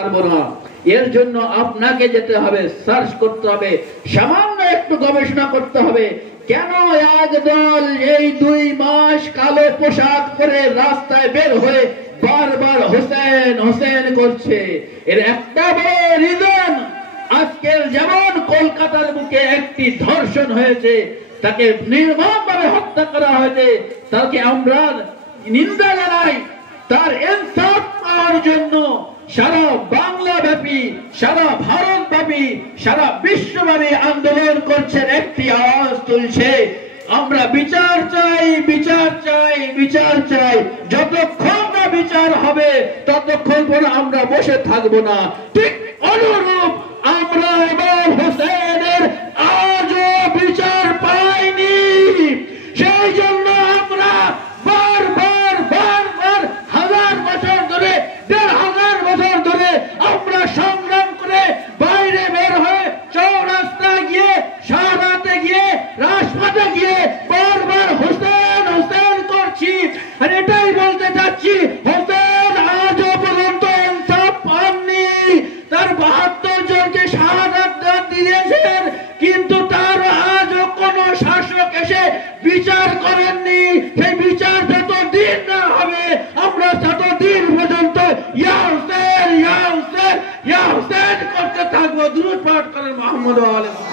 পারবো না। এর জন্য আপনাকে যেতে হবে, সার্চ করতে হবে, সামান্য একটু গবেষণা করতে হবে। কেন একদল এই 2 মাস কালো পোশাক পরে রাস্তায় বের হয়ে বারবার হোসেন হোসেন করছে? এর একটা বড় রিজন, আজকের যেমন কলকাতার বুকে একটি ধর্ষণ হয়েছে, তাকে নির্মমভাবে হত্যা করা হয়েছে, তাকে আমরা নিন্দা জানাই। তার ইনসাফ পাওয়ার জন্য সারা বাংলা ব্যাপী, সারা ভারত ব্যাপী, সারা বিশ্বব্যাপী আন্দোলন করছেন, একটি আওয়াজ তুলছে, আমরা বিচার চাই, বিচার চাই, বিচার চাই। যতক্ষণ না বিচার হবে ততক্ষণ পর্যন্ত আমরা বসে থাকবো না। ঠিক অনুরূপ আমরা ইমাম হোসেনের আজও বিচার পাইনি। সেই জন্য আমরা বারবার বারবার হাজার বছর ধরে, 1500 বছর ধরে আমরা সংগ্রাম করে বাইরে বের হয়ে চৌরাস্তায় গিয়ে, শাহবাগে গিয়ে, রাজপথে গিয়ে বারবার হোসেন হোসেন করছি। আর এটাই বলতে চাচ্ছি, হোসেন আজও পর্যন্ত ইনসাফ পাননি। তার 72 জনকে শাহাদাত দিয়েছেন, কিন্তু তার আজও কোন শাসক এসে বিচার করেননি। সেই বিচার যতদিন না হবে আমরা ততদিন পর্যন্ত ইয়া হোসেন ইয়া হোসেন ইয়া হোসেন করতে থাকবো। দুরূদ পাঠ করেন মুহাম্মদ ওয়া আলিহি।